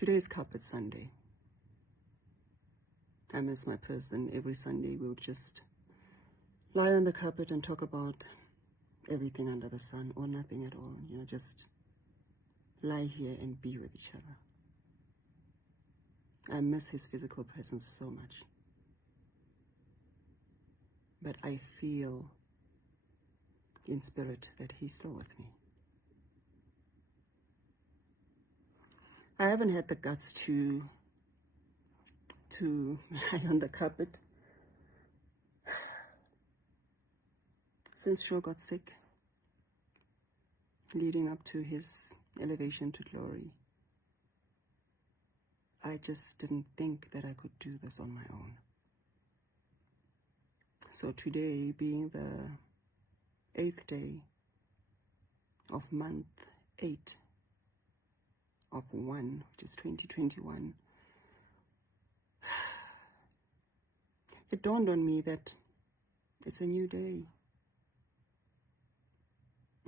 Today is Carpet Sunday. I miss my person. Every Sunday we'll just lie on the carpet and talk about everything under the sun, or nothing at all. Just lie here and be with each other. I miss his physical presence so much. But I feel in spirit that he's still with me. I haven't had the guts to lie on the carpet since Joe got sick, leading up to his elevation to glory. I just didn't think that I could do this on my own. So today, being the 8th day of month 8 of 1, which is 2021, it dawned on me that it's a new day.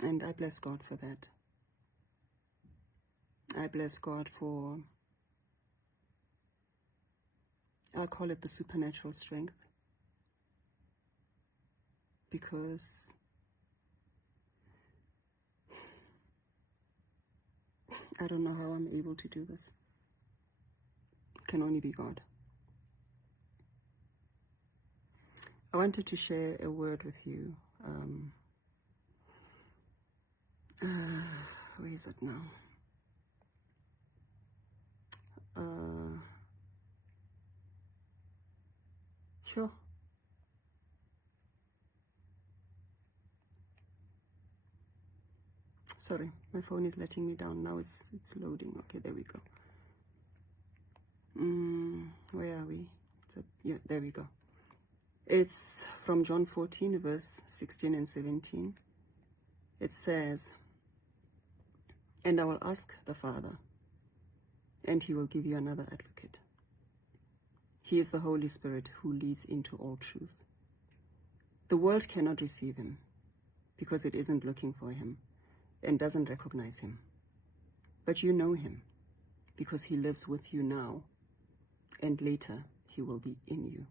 And I bless God for that. I bless God for, I'll call it the supernatural strength, because I don't know how I'm able to do this. It can only be God. I wanted to share a word with you. Where is it now? Sure. Sorry, my phone is letting me down. Now it's loading. Okay, there we go. Where are we? Yeah, there we go. It's from John 14, verse 16 and 17. It says, "And I will ask the Father, and he will give you another advocate. He is the Holy Spirit who leads into all truth. The world cannot receive him because it isn't looking for him and doesn't recognize him. But you know him because he lives with you now, and later he will be in you."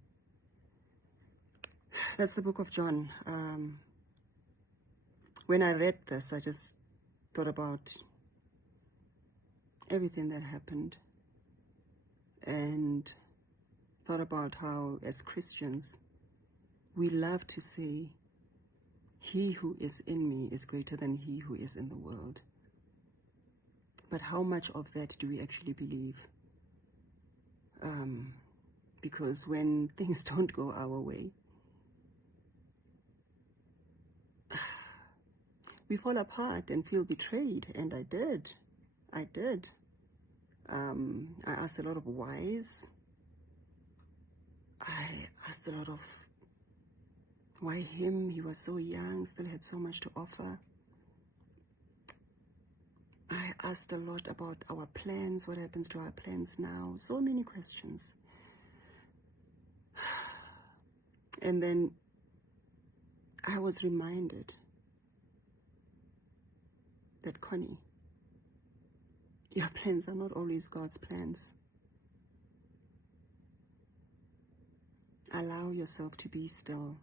That's the book of John. When I read this, I just thought about everything that happened, and thought about how, as Christians, we love to say, "He who is in me is greater than he who is in the world." But how much of that do we actually believe? Because when things don't go our way, we fall apart and feel betrayed, and I did. I asked a lot of whys. I asked a lot of, why him? He was so young, still had so much to offer. I asked a lot about our plans, what happens to our plans now, so many questions. And then I was reminded that, Connie, your plans are not always God's plans. Allow yourself to be still.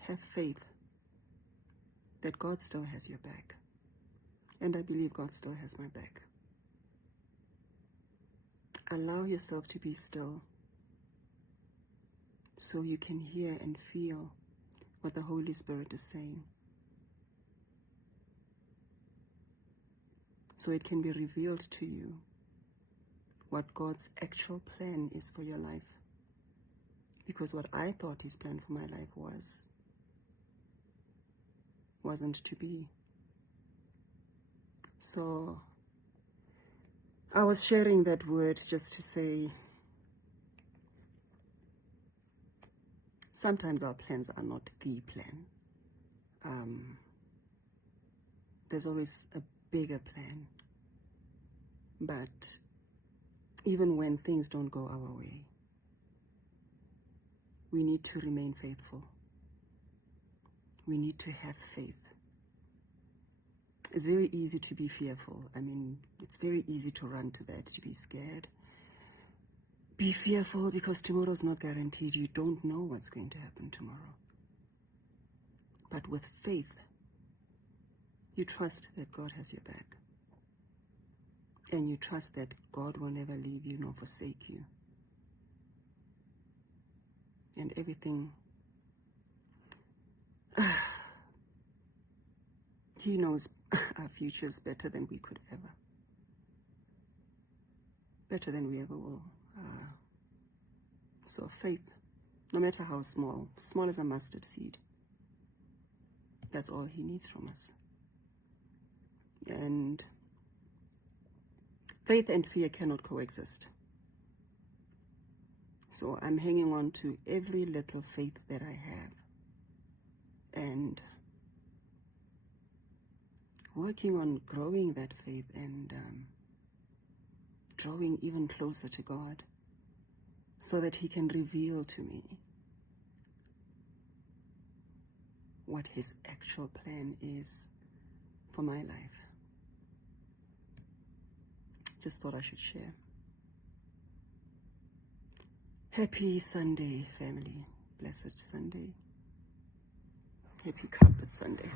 Have faith that God still has your back. And I believe God still has my back. Allow yourself to be still so you can hear and feel what the Holy Spirit is saying. So it can be revealed to you what God's actual plan is for your life. Because what I thought his plan for my life wasn't to be. So I was sharing that word just to say, sometimes our plans are not the plan. There's always a bigger plan. But even when things don't go our way, we need to remain faithful. We need to have faith. It's very easy to be fearful. I mean, it's very easy to run to that, to be scared. Be fearful because tomorrow's not guaranteed. You don't know what's going to happen tomorrow. But with faith, you trust that God has your back. And you trust that God will never leave you nor forsake you. And everything, He knows our futures better than we could ever. Better than we ever will. So faith, no matter how small as a mustard seed, that's all He needs from us. And faith and fear cannot coexist. So I'm hanging on to every little faith that I have and working on growing that faith and drawing even closer to God so that He can reveal to me what His actual plan is for my life. Just thought I should share. Happy Sunday, family. Blessed Sunday. Happy Carpet Sunday.